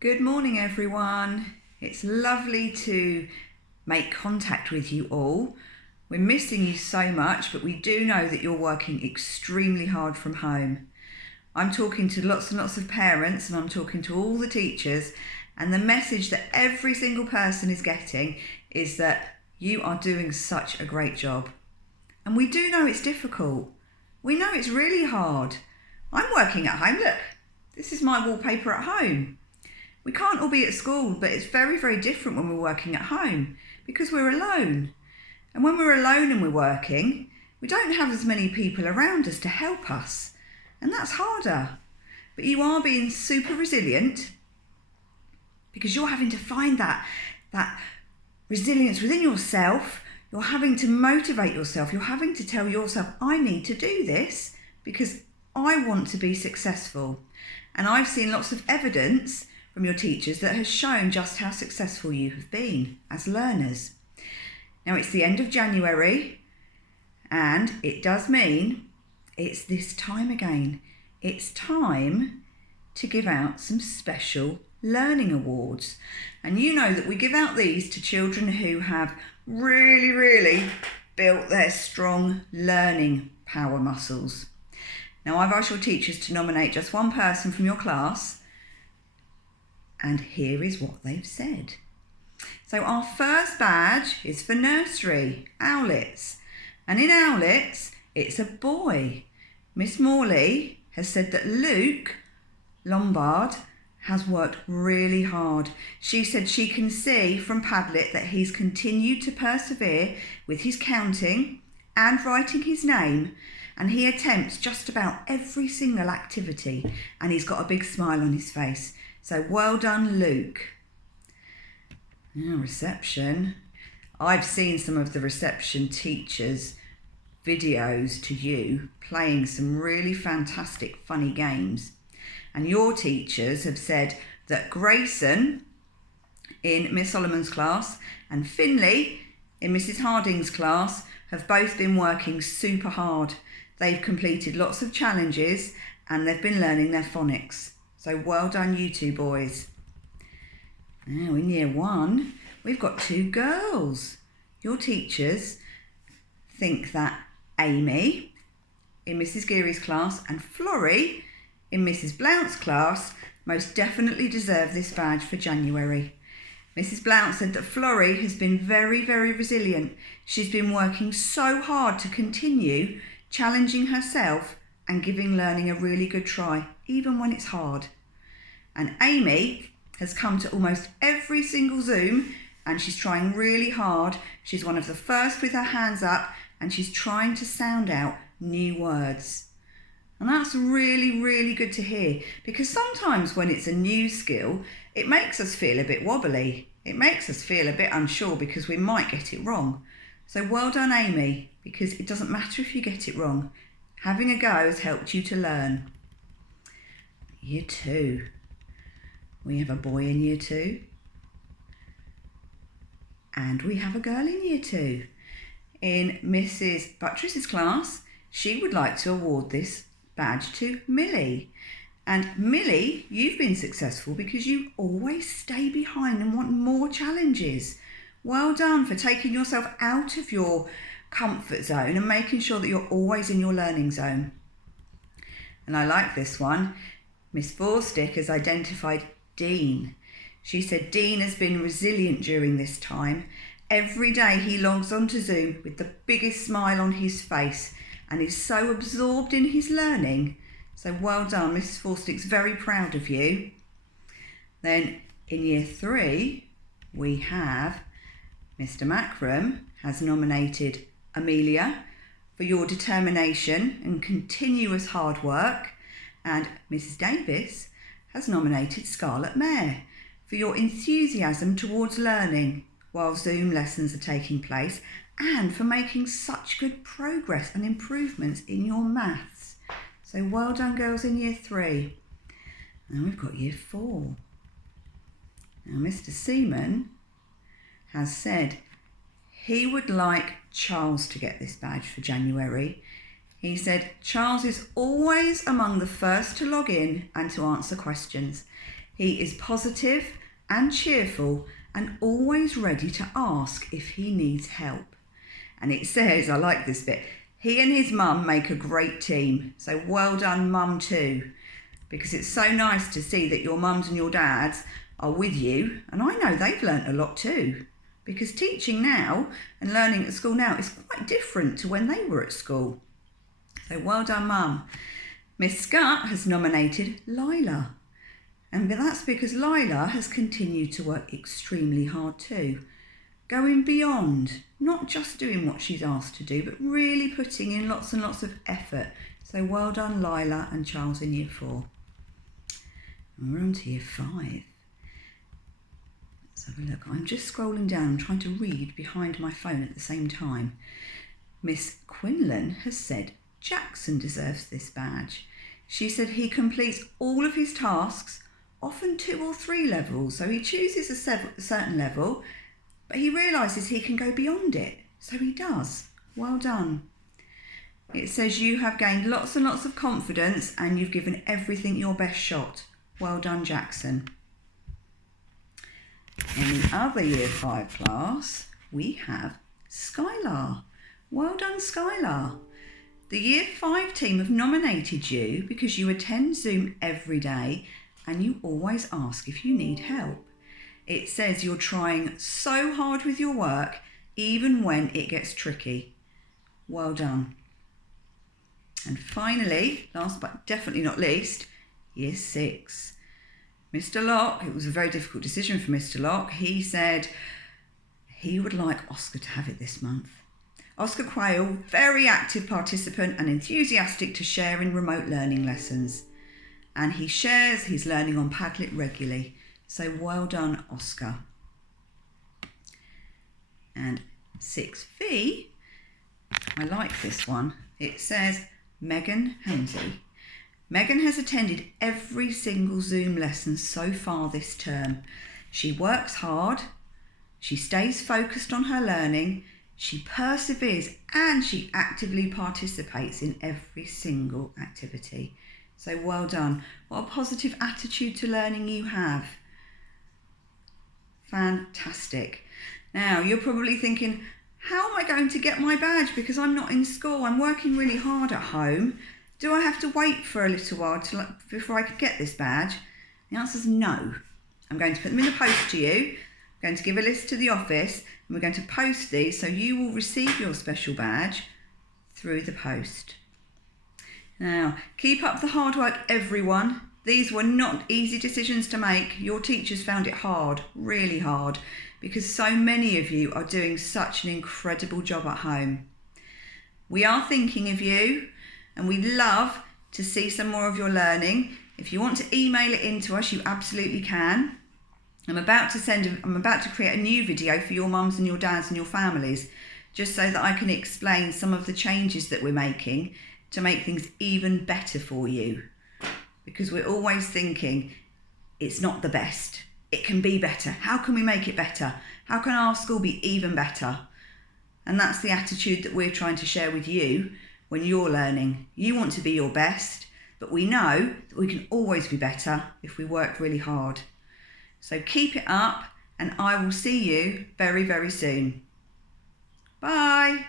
Good morning, everyone. It's lovely to make contact with you all. We're missing you so much, but we do know that you're working extremely hard from home. I'm talking to lots and lots of parents, and I'm talking to all the teachers, and the message that every single person is getting is that you are doing such a great job. And we do know it's difficult. We know it's really hard. I'm working at home. Look, this is my wallpaper at home. We can't all be at school, but it's very, very different when we're working at home because we're alone. And when we're alone and we're working, we don't have as many people around us to help us. And that's harder. But you are being super resilient because you're having to find that resilience within yourself. You're having to motivate yourself. You're having to tell yourself, I need to do this because I want to be successful. And I've seen lots of evidence from your teachers that has shown just how successful you have been as learners. Now it's the end of January, and it does mean it's this time again. It's time to give out some special learning awards. And you know that we give out these to children who have really built their strong learning power muscles. Now I've asked your teachers to nominate just one person from your class, and here is what they've said. So our first badge is for nursery, Owlets. And in Owlets, it's a boy. Miss Morley has said that Luke Lombard has worked really hard. She said she can see from Padlet that he's continued to persevere with his counting and writing his name, and he attempts just about every single activity, and he's got a big smile on his face. So well done, Luke. Now, reception. I've seen some of the reception teachers' videos to you playing some really fantastic, funny games. And your teachers have said that Grayson in Miss Solomon's class and Finley in Mrs. Harding's class have both been working super hard. They've completed lots of challenges and they've been learning their phonics. So well done, you two boys. Now in year 1, we've got 2 girls. Your teachers think that Amy in Mrs. Geary's class and Florrie in Mrs. Blount's class most definitely deserve this badge for January. Mrs. Blount said that Florrie has been very resilient. She's been working so hard to continue challenging herself and giving learning a really good try, even when it's hard. And Amy has come to almost every single Zoom and she's trying really hard. She's one of the first with her hands up and she's trying to sound out new words. And that's really good to hear, because sometimes when it's a new skill, it makes us feel a bit wobbly. It makes us feel a bit unsure because we might get it wrong. So well done, Amy, because it doesn't matter if you get it wrong. Having a go has helped you to learn. Year 2. We have a boy in year 2. And we have a girl in year 2. In Mrs. Buttress's class, she would like to award this badge to Millie. And Millie, you've been successful because you always stay behind and want more challenges. Well done for taking yourself out of your comfort zone and making sure that you're always in your learning zone. And I like this one. Miss Forstick has identified Dean. She said Dean has been resilient during this time. Every day he logs onto Zoom with the biggest smile on his face and is so absorbed in his learning. So well done, Mrs. Forstick's very proud of you. Then in year 3, we have Mr. Macram has nominated Amelia for your determination and continuous hard work, and Mrs. Davis has nominated Scarlett Mayer for your enthusiasm towards learning while Zoom lessons are taking place, and for making such good progress and improvements in your maths. So well done, girls in year 3. Now we've got year 4. Now Mr. Seaman has said he would like Charles to get this badge for January. He said Charles is always among the first to log in and to answer questions. He is positive and cheerful and always ready to ask if he needs help. And it says, I like this bit, he and his mum make a great team. So well done, mum too. Because it's so nice to see that your mums and your dads are with you. And I know they've learnt a lot too. Because teaching now and learning at school now is quite different to when they were at school. So well done, mum. Miss Scott has nominated Lila. And that's because Lila has continued to work extremely hard too. Going beyond, not just doing what she's asked to do, but really putting in lots and lots of effort. So well done, Lila and Charles in Year 4. And we're on to Year 5. Let's have a look. I'm just scrolling down, trying to read behind my phone at the same time. Miss Quinlan has said Jackson deserves this badge. She said he completes all of his tasks, often 2 or 3 levels. So he chooses a certain level, but he realises he can go beyond it. So he does. Well done. It says you have gained lots and lots of confidence and you've given everything your best shot. Well done, Jackson. In the other Year 5 class, we have Skylar. Well done, Skylar. The Year 5 team have nominated you because you attend Zoom every day and you always ask if you need help. It says you're trying so hard with your work, even when it gets tricky. Well done. And finally, last but definitely not least, Year 6. Mr. Locke, it was a very difficult decision for Mr. Locke. He said he would like Oscar to have it this month. Oscar Quayle, very active participant and enthusiastic to share in remote learning lessons. And he shares his learning on Padlet regularly. So well done, Oscar. And 6B, I like this one. It says Megan Hamsey. Megan has attended every single Zoom lesson so far this term. She works hard, she stays focused on her learning, she perseveres and she actively participates in every single activity. So well done. What a positive attitude to learning you have. Fantastic. Now you're probably thinking, how am I going to get my badge because I'm not in school? I'm working really hard at home. Do I have to wait for a little while before I can get this badge? The answer is no. I'm going to put them in the post to you. I'm going to give a list to the office and we're going to post these so you will receive your special badge through the post. Now, keep up the hard work, everyone. These were not easy decisions to make. Your teachers found it hard, really hard, because so many of you are doing such an incredible job at home. We are thinking of you and we'd love to see some more of your learning. If you want to email it in to us, you absolutely can. I'm about to create a new video for your mums and your dads and your families, just so that I can explain some of the changes that we're making to make things even better for you. Because we're always thinking, it's not the best. It can be better. How can we make it better? How can our school be even better? And that's the attitude that we're trying to share with you when you're learning. You want to be your best, but we know that we can always be better if we work really hard. So keep it up and I will see you very, very soon. Bye.